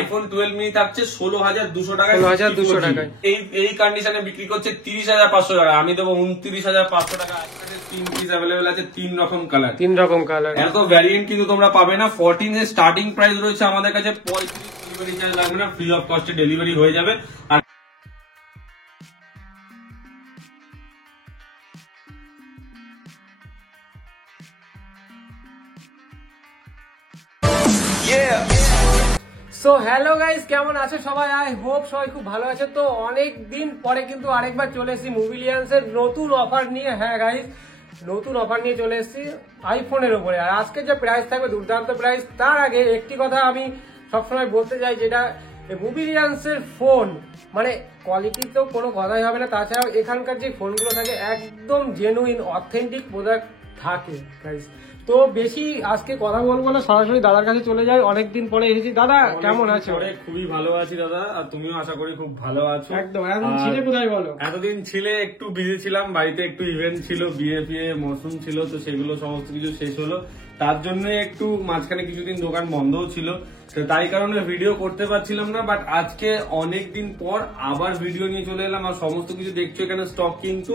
IPhone 12 mini থাকছে 16,200 টাকায়। 16,200 টাকায় এই কন্ডিশনে বিক্রি করছে 30,500 টাকা। আমি দেবো 29,500 টাকা। 3 পিস অ্যাভেলেবেল আছে, 3 রকম কালার। এত ভ্যারিয়েন্ট কিন্তু তোমরা পাবে না। 14 এর স্টার্টিং প্রাইস রয়েছে আমাদের কাছে 35। ডেলিভারি চার্জ লাগবে না, ফ্রি অফ কস্টে ডেলিভারি হয়ে যাবে। আর সো হ্যালো গাইস, কেমন আছে সবাই? আই হোপ সবাই খুব ভালো আছে। তো অনেক দিন পরে কিন্তু আরেকবার চলে এসেছি মোবিলিয়ান্স এর নতুন অফার নিয়ে। হ্যাঁ গাইস, নতুন অফার নিয়ে চলে এসেছি আইফোনের উপরে। আর আজকে যে প্রাইস থাকবে দুর্দান্ত প্রাইস। তার আগে একটি কথা আমি সবসময় বলতে চাই, যেটা মোবিলিয়ান্স এর ফোন মানে কোয়ালিটি তো কোনো কথাই হবে না। তাছাড়াও এখানকার যে ফোনগুলো থাকে একদম জেনুইন অথেন্টিক প্রোডাক্ট থাকে গাইস। তো বেশি আজকে কথা বলবো না, সরাসরি দাদার কাছে চলে যাই। অনেকদিন পরে এসেছি। দাদা কেমন আছো? খুবই ভালো আছি দাদা, আর তুমিও আশা করি খুব ভালো আছো। একদম। এতদিন ছিলে কোথায় বলো? এতদিন ছিলে একটু বিজি ছিলাম, বাড়িতে একটু ইভেন্ট ছিল, বিয়ে ফিয়ে মৌসুম ছিল, তো সেগুলো সমস্ত কিছু শেষ হলো। তার জন্য একটু মাঝখানে কিছুদিন দোকান বন্ধও ছিল, তো তাই কারণে ভিডিও করতে পারছিলাম না। বাট আজকে অনেকদিন পর আবার ভিডিও নিয়ে চলে এলাম। আর সমস্ত কিছু দেখছো এখানে স্টক কিন্তু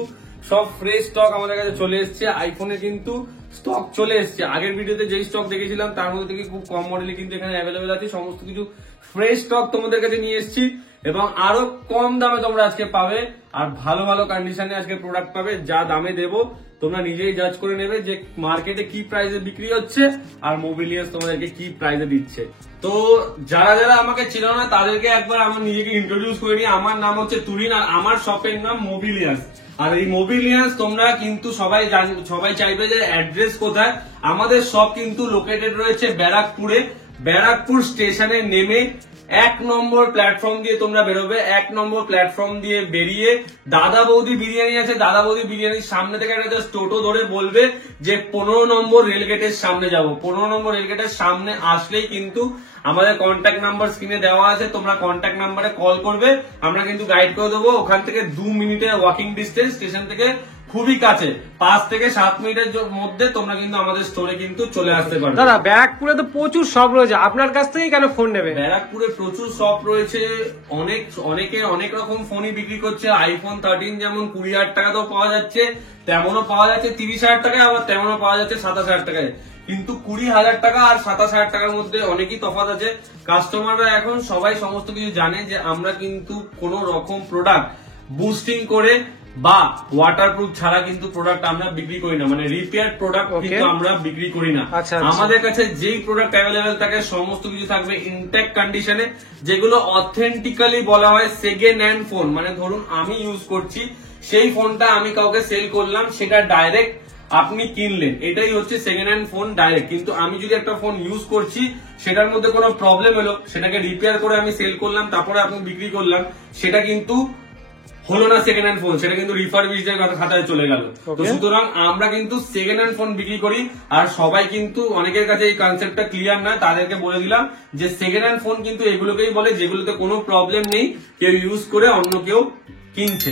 সব ফ্রেশ স্টক আমাদের কাছে চলে এসছে। আইফোনে কিন্তু স্টক চলে এসছে। আগের ভিডিওতে যেই স্টক দেখেছিলাম তার মধ্যে থেকে খুব কম মডেলে কিন্তু এখানে অ্যাভেলেবেল আছে। সমস্ত কিছু ফ্রেশ স্টক তোমাদের কাছে নিয়ে এসেছি, এবং আরো কম দামে তোমরা আজকে পাবে। আর ভালো ভালো কন্ডিশনে আজকে প্রোডাক্ট পাবে। যা দামে দেবো তোমরা নিজেই জাজ করে নেবে যে মার্কেটে কি প্রাইসে বিক্রি হচ্ছে আর মোবিলিয়ান্স তোমাদেরকে কি প্রাইসে দিচ্ছে। তো যারা যারা আমাকে ছিল না তাদেরকে একবার আমার নিজেকে ইন্ট্রোডিউস করে নিই। আমার নাম হচ্ছে তুরিন, আর আমার শপের নাম মোবিলিয়ান্স। আর এই মোবিলিয়ান্স তোমরা কিন্তু সবাই চাইবে যে অ্যাড্রেস কোথায়। আমাদের শপ কিন্তু লোকেটেড রয়েছে ব্যারাকপুরে। ব্যারাকপুর স্টেশনে নেমে 1 নম্বর প্ল্যাটফর্ম দিয়ে তোমরা বেরোবে। 1 নম্বর প্ল্যাটফর্ম দিয়ে বেরিয়ে দাদা বৌদি বিরিয়ানি আছে, দাদা বৌদি বিরিয়ানির সামনে থেকে একটা জাস্ট টোটো ধরে বলবে যে 15 নম্বর রেলগেটের সামনে যাব। 15 নম্বর রেলগেটের সামনে আসলেই কিন্তু আমাদের কন্ট্যাক্ট নাম্বার স্ক্রিনে দেওয়া আছে, তোমরা কন্ট্যাক্ট নাম্বারে কল করবে। আমরা কিন্তু গাইড করে দেবো। ওখান থেকে 2 মিনিটের ওয়াকিং ডিস্টেন্স, স্টেশন থেকে খুবই কাছে। 5 থেকে 7 মিনিটের মধ্যে তোমরা কিন্তু আমাদের স্টোরে কিন্তু চলে আসতে পারবে। দাদা ব্যারাকপুরে তো প্রচুর শপ রয়েছে, আপনার কাছ থেকেই কেন ফোন নেবে? ব্যারাকপুরে প্রচুর শপ রয়েছে, অনেকে অনেক রকম ফোনই বিক্রি করছে। আইফোন 13 যেমন 20,000 টাকাতেও পাওয়া যাচ্ছে, তেমনও পাওয়া যাচ্ছে 30,000 টাকায়, আবার তেমনও পাওয়া যাচ্ছে 27,000 টাকায়। কিন্তু 20,000 টাকা আর 27,000 টাকার মধ্যে অনেকই তফাৎ আছে। কাস্টমাররা এখন সবাই সমস্ত কিছু জানে যে আমরা কিন্তু কোন রকম প্রোডাক্ট বুস্টিং করে বা ওয়াটারপ্রুফ ছাড়া কিন্তু প্রোডাক্ট আমরা বিক্রি করি না। মানে রিপেয়ার প্রোডাক্ট কিন্তু আমরা বিক্রি করি না। আমাদের কাছে যেই প্রোডাক্ট অ্যাভেলেবেল থাকে সমস্ত কিছু থাকবে ইনটেক কন্ডিশনে, যেগুলো অথেন্টিক্যালি বলা হয় সেকেন্ড হ্যান্ড ফোন। মানে ধরুন আমি ইউজ করছি, সেই ফোনটা আমি কাউকে সেল করলাম, সেটা ডাইরেক্ট আপনি কিনলেন, এটাই হচ্ছে সেকেন্ড হ্যান্ড ফোন ডাইরেক্ট। কিন্তু আমি যদি একটা ফোন ইউজ করছি, সেটার মধ্যে কোনো প্রবলেম হলো, সেটাকে রিপেয়ার করে আমি সেল করলাম, তারপরে আপনি বিক্রি করলাম, সেটা কিন্তু হলো না সেকেন্ড হ্যান্ড ফোন, সেটা কিন্তু রিফারবিশড খাতায় চলে গেল। তো সুতরাং আমরা কিন্তু সেকেন্ড হ্যান্ড ফোন বিক্রি করি। আর সবাই কিন্তু অনেকের কাছে এই কনসেপ্টটা ক্লিয়ার না, তাদেরকে বলে দিলাম যে সেকেন্ড হ্যান্ড ফোন কিন্তু এগুলোকেই বলে যেগুলোতে কোনো প্রবলেম নেই, কেউ ইউজ করে অন্য কেউ কিনছে।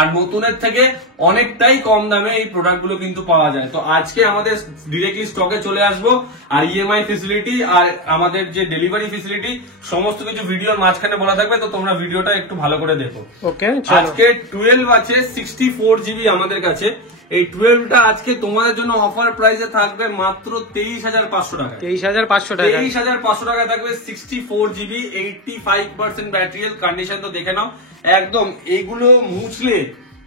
আর নতুনের থেকে অনেকটাই কম দামে এই প্রোডাক্ট গুলো কিন্তু পাওয়া যায়। তো আজকে আমাদের ডিরেক্টলি স্টকে চলে আসবো, আর ইএমআই ফেসিলিটি আর আমাদের যে ডেলিভারি ফেসিলিটি সমস্ত কিছু ভিডিওর মাঝখানে বলা থাকবে। তো তোমরা ভিডিওটা একটু ভালো করে দেখো। আজকে 12 আছে 64 জিবি আমাদের কাছে। এই 12টা আজকে তোমাদের জন্য অফার প্রাইসে থাকবে মাত্র 23,500 টাকা। 23,500 টাকা থাকবে 64 জিবি 85% ব্যাটারি হেলথ। কন্ডিশন তো দেখে নাও, একদম এগুলো মুছলে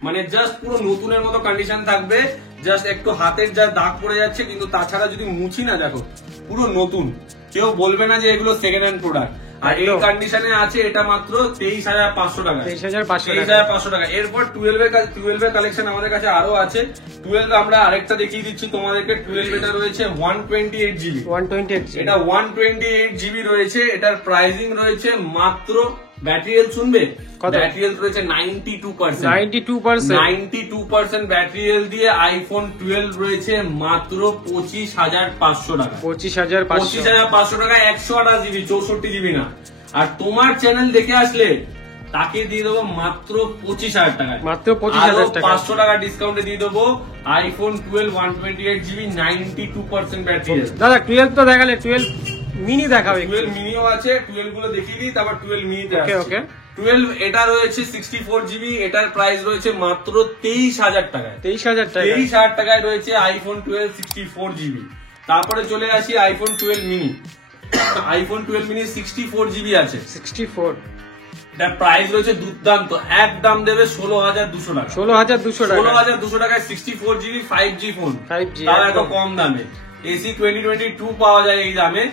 মানে জাস্ট পুরো নতুনের মতো কন্ডিশন থাকবে। জাস্ট একটু হাতের যা দাগ পড়ে যাচ্ছে, কিন্তু তাছাড়া যদি মুছি না দেখো পুরো নতুন, কেউ বলবে না যে এগুলো সেকেন্ড হ্যান্ড প্রোডাক্ট। আর এই কন্ডিশনে আছে এটা মাত্র 23,500 টাকা। 23,500 টাকা। এরপর 12 এর কালেকশন আমাদের কাছে আরো আছে। 12 আমরা আরেকটা দেখিয়ে দিচ্ছি তোমাদেরকে। 12 এটা রয়েছে 128 জিবি। এটা 128 জিবি রয়েছে। এটার প্রাইসিং রয়েছে মাত্র, ব্যাটারি হেলথ শুনবে, ব্যাটারি হেলথ রয়েছে 92% ব্যাটারি হেলথ দিয়ে আইফোন 12 রয়েছে মাত্র 25,500 টাকা। 25,500 টাকা 128 জিবি, 64 জিবি না। আর তোমার চ্যানেল দেখে আসলে তাকে দিয়ে দেবো মাত্র 25,000 টাকা। মাত্র 25,000 টাকা। 500 টাকা ডিসকাউন্টে দিয়ে দেবো আইফোন 12 128 জিবি 92% ব্যাটারি হেলথ। দাদা 12 তো দেখালে, মিনি দেখাবে 12 মিনিও আছে, 12 গুলো দেখিয়ে দিই, তারপর 12 মিনিতে ওকে ওকে 12 এটা রয়েছে 64 জিবি, এটার প্রাইস রয়েছে মাত্র 23,000 টাকায়। 23,000 টাকা 23,000 টাকায় রয়েছে আইফোন 12 64 জিবি। তারপরে চলে আসি iPhone 12 mini. IPhone 12 mini 64 GB আছে, 64 এটার প্রাইস রয়েছে দুর্দান্ত, একদম দেবে 16,200 টাকা। 16,200 টাকা 16,200 টাকায় 64 জিবি 5G ফোন, 5G তাও এত একদম। কম দামে। এসি 2022 পাওয়া যায় এই দামে,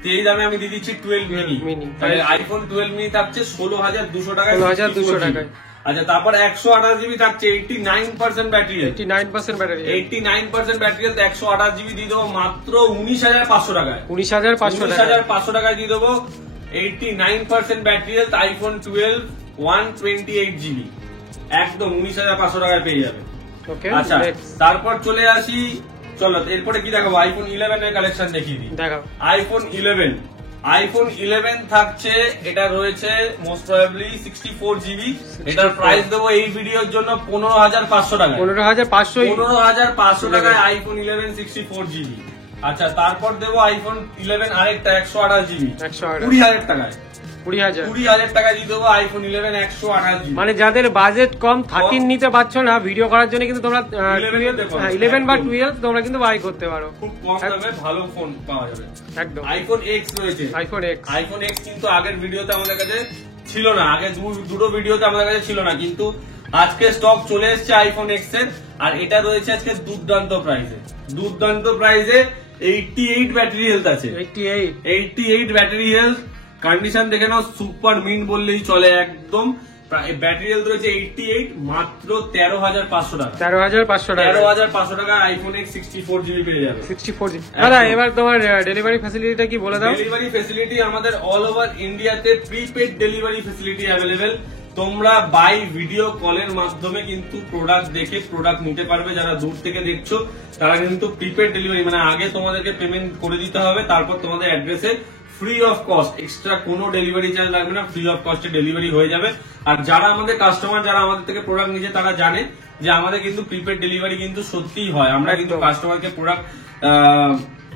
তো এই দামে আমি দিয়ে দিচ্ছি 12 মিনি। মিনি। তাহলে আইফোন 12 মিনি থাকছে 16,200 টাকায়, 16,200 টাকায়। আচ্ছা তারপর 128 জিবি থাকছে 89% ব্যাটারি, 89% ব্যাটারি 89% ব্যাটারি, 128 জিবি দিয়ে দেবো মাত্র 19,500 টাকায়। 19,500 টাকা 19,500 টাকায় দিয়ে দেবো 89% ব্যাটারি, আইফোন 12 128 জিবি, একদম 19,500 টাকায় পেয়ে যাবে। ওকে আচ্ছা তারপর চলে আসি, চলো এরপরে কি দেখাবো, আইফোন 11 এর কালেকশন দেখিয়ে দিই। দেখাও আইফোন 11 থাকছে, এটা রয়েছে মোস্ট প্রবাবলি 64 জিবি, এটার প্রাইস দেবো এই ভিডিওর জন্য 15,500 টাকা। 15,500 15,500 টাকায় আইফোন 11 64 জিবি। আচ্ছা তারপর দেবো আইফোন 11 আরেকটা 128 জিবি 20,000 টাকায়। 20,000 টাকায় দিয়ে দেবো আইফোন 11 128 জিবি। মানে যাদের বাজেট কম 13 নিতে পারছো না ভিডিও করার জন্য, কিন্তু তোমরা 11 বা 12 তোমরা কিন্তু বাই করতে পারো, খুব কম দামে ভালো ফোন পাওয়া যাবে একদম। আইফোন এক্স রয়েছে, আইফোন এক্স কিন্তু আগের ভিডিওতে আমাদের কাছে ছিল না, আগে দুটো ভিডিওতে আমাদের কাছে ছিল না, কিন্তু আজকে স্টক চলে এসেছে আইফোন এক্স এর। আর এটা রয়েছে আজকে দুর্দান্ত প্রাইসে 88 ব্যাটারি হেলথ আছে, 88 ব্যাটারি হেলথ। কন্ডিশন দেখে নাও, সুপার মিন্ট বললেই চলে একদম। ব্যাটারি হেলথ রয়েছে 88, মাত্র 13,500 টাকা। 13,500 টাকা আইফোন এক্স 64 জিবি পেয়ে যাবে। 64 জিবি। দাদা এবার তোমার ডেলিভারি ফ্যাসিলিটিটা কি বলে দাও। ডেলিভারি ফ্যাসিলিটি আমাদের অল ওভার ইন্ডিয়াতে প্রিপেড ডেলিভারি ফ্যাসিলিটি অ্যাভেলেবেল। তোমরা বাই ভিডিও কলের মাধ্যমে কিন্তু প্রোডাক্ট দেখে প্রোডাক্ট নিতে পারবে। যারা দূর থেকে দেখছো তারা কিন্তু প্রিপেড ডেলিভারি, মানে আগে তোমাদেরকে পেমেন্ট করে দিতে হবে, তারপর তোমাদের অ্যাড্রেসে ফ্রি অফ কস্ট, এক্সট্রা কোনো ডেলিভারি চার্জ লাগবে না, ফ্রি অফ কস্টে ডেলিভারি হয়ে যাবে। আর যারা আমাদের কাস্টমার, যারা আমাদের থেকে প্রোডাক্ট নিচ্ছে, তারা জানে যে আমাদের কিন্তু প্রিপেড ডেলিভারি কিন্তু সত্যিই হয়। আমরা কিন্তু কাস্টমারকে প্রোডাক্ট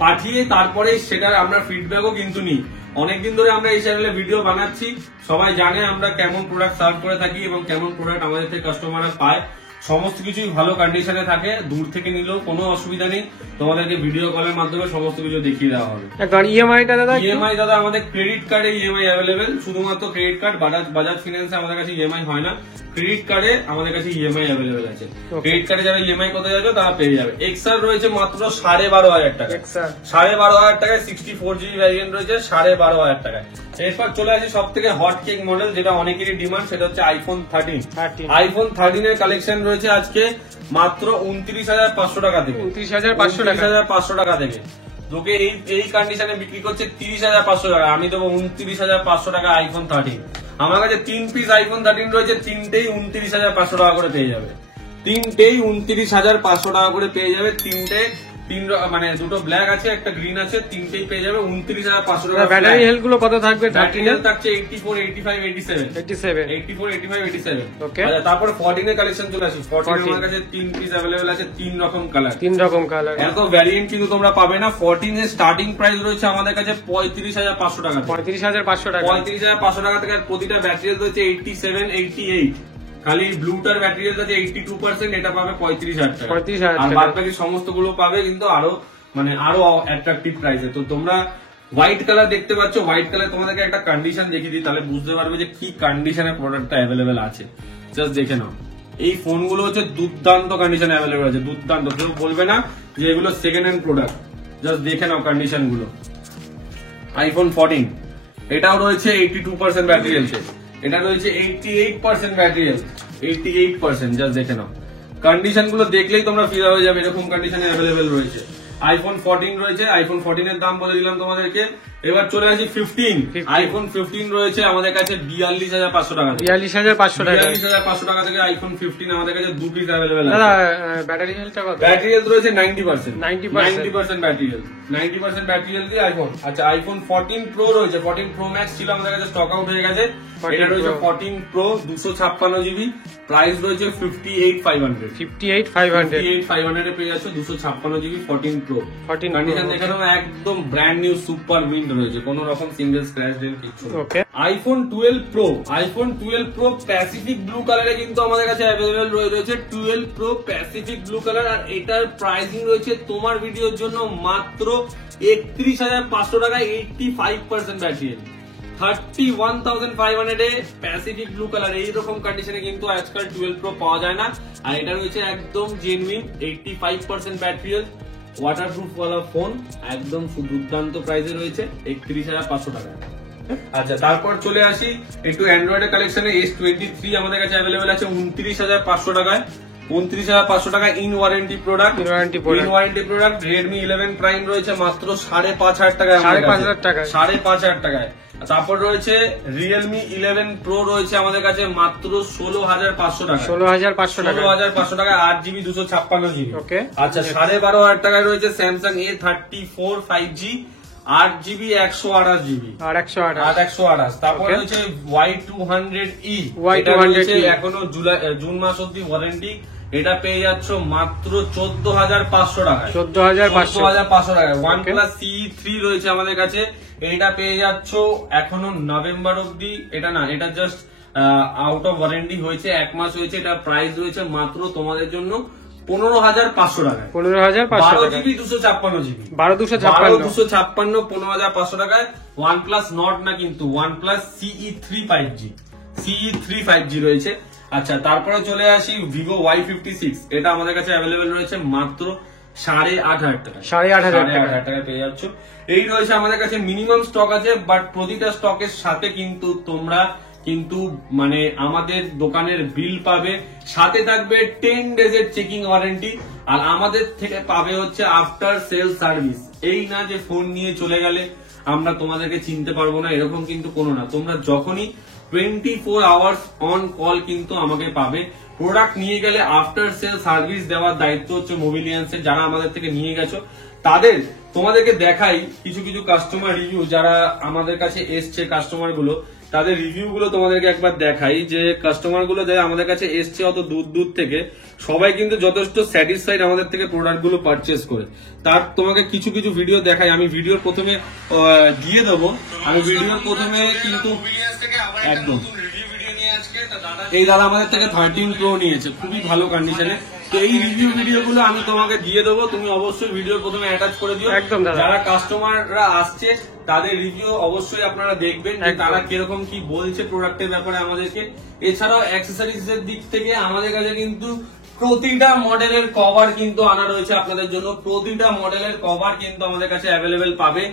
পাঠিয়ে তারপরে সেটার আমরা ফিডব্যাকও কিন্তু নিই। অনেকদিন ধরে আমরা এই চ্যানেলে ভিডিও বানাচ্ছি, সবাই জানে আমরা কেমন প্রোডাক্ট সার্ভ করে থাকি এবং কেমন প্রোডাক্ট আমাদের থেকে কাস্টমাররা পায়। সমস্ত কিছুই ভালো কন্ডিশনে থাকে, দূর থেকে নিলেও কোনো অসুবিধা নেই, তোমাদেরকে ভিডিও কলের মাধ্যমে সমস্ত কিছু দেখিয়ে দেওয়া হবে। ইএমআইটা দাদা, ইএমআই দাদা আমাদের ক্রেডিট কার্ডে ইএমআই অ্যাভেলেবেল, শুধুমাত্র ক্রেডিট কার্ড। বাজাজ ফিন্যান্সে আমাদের কাছে ইএমআই হয় না, ক্রেডিট কার্ডে আমাদের কাছে ইএমআই অ্যাভেলেবেল আছে। ক্রেডিট কার্ডে যারা ইএমআই করতে যাবে তারা পেয়ে যাবে। এক্সআর রয়েছে মাত্র 12,500 টাকা, 12,500 টাকায় 64 জিবি ভ্যারিয়েন্ট রয়েছে 12,500 টাকায়। এরপর চলে আসি সব থেকে হট কেক মডেল, যেটা অনেকেরই ডিমান্ড, সেটা হচ্ছে আইফোন 13। আইফোন 13 এর কালেকশন রয়েছে আজকে মাত্র 29,500 টাকা থেকে, 29,500 টাকা থেকে। তোকে এই কন্ডিশনে বিক্রি করছে 30,500 টাকা, আমি দেবো 29,500 টাকা আইফোন 13। আমার কাছে 3 পিস আইফোন 13 রয়েছে, 3টেই 29,500 টাকা করে পেয়ে যাবে, 3টেই 29,500 টাকা করে পেয়ে যাবে। মানে দুটো ব্ল্যাক আছে, একটা গ্রিন আছে, 3টেই পেয়ে যাবে 29,500 টাকা। ব্যাটারি হেলথ গুলো কত থাকবে? ব্যাটারি হেলথ থাকছে 84, 85, 87। ওকে, আচ্ছা তারপর 14 এর কালেকশন চলে আসি। 14 আমার কাছে 3 পিস अवेलेबल আছে, 3 রকম কালার, এত ভ্যারিয়েন্ট কিন্তু তোমরা পাবে না। 14 এর স্টার্টিং প্রাইস রয়েছে আমাদের কাছে 35,500 টাকা, 35,500 টাকা থেকে। প্রতিটা ব্যাটারি হেলথ রয়েছে 87, 88। খালি ব্লুটার ব্যাটারি হেলথ আছে 82%, এটা পাবে 35,000 টাকা। আর বাদ বাকি সমস্ত গুলো পাবে কিন্তু আরো অ্যাট্রাকটিভ প্রাইসে। তো তোমরা হোয়াইট কালার দেখতে পাচ্ছ, হোয়াইট কালার তোমাদেরকে একটা কন্ডিশন দেখিয়ে দিই, তাহলে বুঝতে পারবে যে কি কন্ডিশনে প্রোডাক্টটা অ্যাভেলেবেল আছে। জাস্ট দেখে নাও, এই ফোনগুলো হচ্ছে দুর্দান্ত কন্ডিশনে অ্যাভেলেবেল আছে, দুর্দান্ত, কেউ বলবে না যে এগুলো সেকেন্ড হ্যান্ড প্রোডাক্ট। জাস্ট দেখে নাও কন্ডিশন গুলো। আইফোন 14 এটাও রয়েছে 82% ব্যাটারি হেলথ, এটা রয়েছে 88% ব্যাটারি হেলথ, 88%। জাস্ট দেখে নাও, কন্ডিশন গুলো দেখলেই তোমরা ফিদা হয়ে যাবে, এরকম কন্ডিশনে অ্যাভেলেবেল রয়েছে। আইফোন 14 রয়েছে, আইফোন 14 এর দাম বলে দিলাম তোমাদেরকে। এবার চলে আসি 15। আইফোন 15 রয়েছে আমাদের কাছে 42,500 টাকা, 42,500 টাকা থেকে আইফোন 15 আমাদের কাছে 2 পিস অ্যাভেলেবেল আছে। ব্যাটারি হেলথ রয়েছে 90% ব্যাটারি হেলথ, 90% ব্যাটারি হেলথ দিয়ে আইফোন। আচ্ছা আইফোন 14 প্রো রয়েছে, 14 প্রো ম্যাক্স ছিল আমাদের কাছে, স্টক আউট হয়ে গেছে। এটা রয়েছে 14 প্রো 256 জিবি, প্রাইস রয়েছে 58,500 এ পেয়ে যাচ্ছে 256 জিবি 14 প্রো। কন্ডিশন দেখে নাও, একদম ব্র্যান্ড নিউ সুপার মিন্ট কিন্তু রয়েছে, কোনো রকম সিঙ্গেল স্ক্র্যাচ ডেন্ট কিছু। ওকে, আইফোন 12 প্রো প্যাসিফিক ব্লু কালারে কিন্তু আমাদের কাছে অ্যাভেলেবেল রয়েছে। 12 প্রো প্যাসিফিক ব্লু কালার, আর এটার প্রাইসিং রয়েছে তোমার ভিডিওর জন্য মাত্র 31,500 টাকা, 85% ব্যাটারি। 31,500 এ প্যাসিফিক ব্লু কালার এইরকম কন্ডিশনে কিন্তু আজকাল 12 প্রো পাওয়া যায় না। আর এটা রয়েছে একদম জেনুইন 85% ব্যাটারি, ওয়াটারপ্রুফ ওয়ালা ফোন, একদম দুর্দান্ত প্রাইসে রয়েছে 31,500 টাকা। আচ্ছা, তারপর চলে আসি একটু অ্যান্ড্রয়েডের কালেকশনে। S23 আমাদের কাছে অ্যাভেলেবেল আছে 29,500 টাকায়। 29,500 টাকা in warranty product. Redmi 11 prime রয়েছে মাত্র 5,500 টাকায়। 5,500 টাকায়। তারপর রয়েছে রিয়েলমি 11 প্রো রয়েছে আমাদের কাছে মাত্র 16,500 টাকা। 16,500 টাকায় 8GB 256GB। আচ্ছা, 12,500 টাকায় রয়েছে Samsung A34 5G 8GB 128GB। তারপর রয়েছে Y200E, এটা রয়েছে এখনো জুন মাস অব্দি ওয়ারেন্টি। এটা পেয়ে যাচ্ছ মাত্র 14,500 টাকায়। 14,500 টাকায়। OnePlus CE3 রয়েছে আমাদের কাছে, এটা পেয়ে যাচ্ছ এখনো নভেম্বর অব্দি। এটা না, এটা জাস্ট আউট অফ ওয়ারেন্টি হয়েছে, 1 মাস হয়েছে। এটা প্রাইস রয়েছে মাত্র তোমাদের জন্য 15,500 টাকায়। 12GB 256GB। 15,500 টাকায়। OnePlus Nord না কিন্তু, OnePlus CE3 5G রয়েছে। আচ্ছা, তারপরে চলে আসি Vivo Y56, এটা আমাদের কাছে অ্যাভেলেবেল রয়েছে মাত্র 8,500 টাকা। 8,500 টাকায় পেয়ে যাচ্ছ। এই রয়েছে আমাদের কাছে, মিনিমাম স্টক আছে, বাট প্রতিটা স্টকের সাথে কিন্তু তোমরা মানে আমাদের দোকানের বিল পাবে, সাথে থাকবে 10 ডেজের চেকিং ওয়ারেন্টি, আর আমাদের থেকে পাবে হচ্ছে আফটার সেল সার্ভিস। এই না যে ফোন নিয়ে চলে গেলে আমরা তোমাদেরকে চিনতে পারবো না, এরকম কিন্তু কোনো না। তোমরা যখনই 24 আওয়ার্স অন কল কিন্তু আমাকে পাবে। প্রোডাক্ট নিয়ে গেলে আফটার সেল সার্ভিস দেওয়ার দায়িত্ব হচ্ছে মোবিলিয়ান্সের। যারা আমাদের থেকে নিয়ে গেছো তাদের তোমাদেরকে দেখাই কিছু কাস্টমার রিভিউ, যারা আমাদের কাছে এসছে কাস্টমার গুলো, তাদের রিভিউ গুলো তোমাদেরকে একবার দেখাই। যে কাস্টমার গুলো যারা আমাদের কাছে এসছে অত দূর থেকে, সবাই কিন্তু যথেষ্ট স্যাটিসফাইড আমাদের থেকে প্রোডাক্ট গুলো পারচেস করে। তার তোমাকে কিছু ভিডিও দেখাই, আমি ভিডিওর প্রথমে দিয়ে দেবো। আমি ভিডিওর প্রথমে কিন্তু একদম এই দাদা আমাদের থেকে 13 প্রো নিয়েছে, খুবই ভালো কন্ডিশনে। তো এই রিভিউ ভিডিও গুলো আমি তোমাকে দিয়ে দেবো, তুমি অবশ্যই ভিডিওর প্রথমে অ্যাটাচ করে দিও। যারা কাস্টমাররা আসছে তাদের রিভিউ অবশ্যই আপনারা দেখবেন যে তারা কিরকম কি বলছে প্রোডাক্টের ব্যাপারে আমাদেরকে। এছাড়াও অ্যাক্সেসরিজ এর দিক থেকে আমাদের কাছে কিন্তু প্রতিটা মডেলের কভার কিন্তু আনা রয়েছে আপনাদের জন্য। প্রতিটা মডেলের কভার কিন্তু আমাদের কাছে অ্যাভেলেবেল পাবে।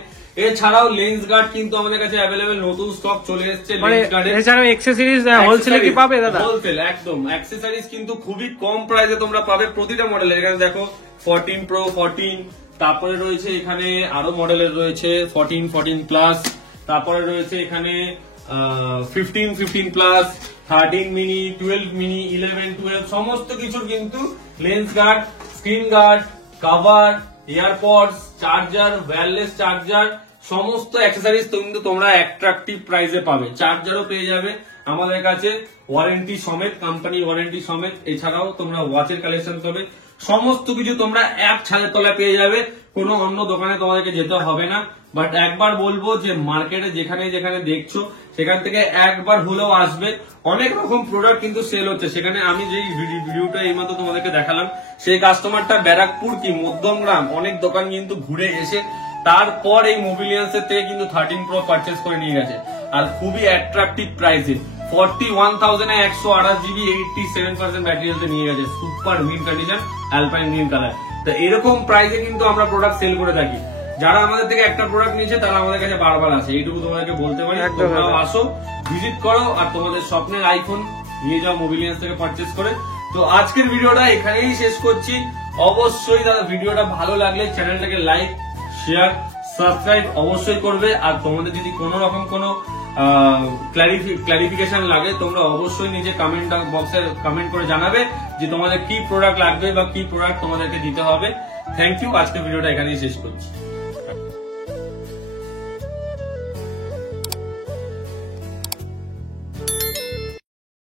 এছাড়াও লেন্স গার্ড কিন্তু আমাদের কাছে অ্যাভেলেবেল, নতুন স্টক চলে এসেছে লেন্স গার্ডের। এছাড়াও অ্যাকসেসরিজ হোলসেলে কি পাবে দাদা? হোলসেল একদম, অ্যাকসেসরিজ কিন্তু খুবই কম প্রাইসে তোমরা পাবে প্রতিটা মডেলের। এখানে দেখো 14 প্রো 14, তারপরে রয়েছে এখানে আরো মডেলের রয়েছে 14 প্লাস, তারপরে রয়েছে এখানে 15 প্লাস, 13 মিনি, 12 মিনি, 11, 12 সমস্ত কিছুর কিন্তু lens guard, screen guard, cover, AirPods, charger, wireless charger, সমস্ত অ্যাক্সেসরিজ কিন্তু তোমরা অ্যাট্রাকটিভ প্রাইসে পাবে। চার্জারও পেয়ে যাবে আমাদের কাছে ওয়ারেন্টি সমেত, কোম্পানি ওয়ারেন্টি সমেত। এছাড়াও তোমরা ওয়াচের কালেকশন পাবে, সমস্ত কিছু তোমরা এক ছাদের তলায় পেয়ে যাবে। কোনো অন্য দোকানে তোমাদেরকে যেতে হবে না। বাট একবার বলবো যে মার্কেটে যেখানে দেখছো সেখান থেকে একবার হলেও আসবে। অনেক রকম প্রোডাক্ট কিন্তু সেল হচ্ছে সেখানে। আমি যেই ভিডিওটা এইমাত্র তোমাদেরকে দেখালাম, সেই কাস্টমারটা ব্যারাকপুর কি মধ্যমগ্রাম অনেক দোকান কিন্তু ঘুরে এসে তারপর এই মোবিলিয়ান্সের থেকে কিন্তু 13 প্রো পারচেস করে নিয়ে গেছে, আর খুবই অ্যাট্রাকটিভ প্রাইসে। 41,128GB 87% ব্যাটারি হেলথে নিয়ে গেছে, super mint condition, alpine green colour. তো এরকম প্রাইসে কিন্তু আমরা প্রোডাক্ট সেল করে থাকি। যারা আমাদের থেকে একটা প্রোডাক্ট নিয়েছে তারা আমাদের কাছে বারবার আসে, এইটুকু তোমাদেরকে বলতে পারি। তোমরাও আসো, ভিজিট করো, আর তোমাদের স্বপ্নের আইফোন নিয়ে যাও মোবিলিয়ান্স থেকে পারচেস করে। তো আজকের ভিডিওটা এখানেই শেষ করছি। অবশ্যই দাদা ভিডিওটা ভালো লাগলে চ্যানেলটাকে লাইক, শেয়ার, সাবস্ক্রাইব অবশ্যই করবে। আর তোমাদের যদি কোনো রকম কোনো ক্লারিফিকেশন লাগে তোমরা অবশ্যই নিজে কমেন্ট বক্সে কমেন্ট করে জানাবে যে তোমাদের কি প্রোডাক্ট লাগবে বা কি প্রোডাক্ট তোমাদেরকে দিতে হবে। থ্যাংক ইউ, আজকের ভিডিওটা এখানেই শেষ করছি।